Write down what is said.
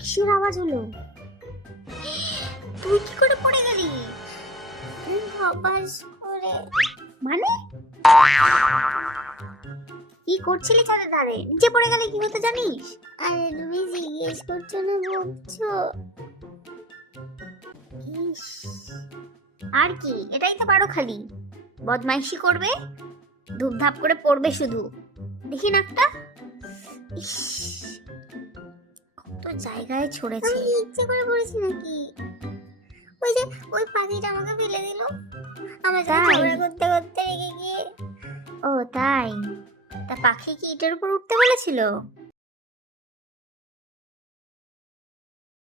কিসের আওয়াজ হলো? তুই কি করে পড়ে গেলি? হবাস করে। মানে কি করছিলি ছাদের ধারে? নিচে পড়ে গেলে কি হতো জানিস? আরে তুমি জিজ্ঞেস করছো না বলছো? ইস, আর কি, এটাই তো পারো খালি বদমাইশি করবে, ধূপধাপ করে পড়বে শুধু। দেখি নাকটা। ইস, কত জায়গায় ছড়েছে। আমি ইচ্ছে করে পড়েছি নাকি? ওই যে ওই পাখিটা আমাকে ফেলে দিল আমার সাথে তাই? ঝগড়া করতে করতে রেগে গিয়ে। ও তাই? তা পাখি কি ইটের উপর উঠতে বলেছিল?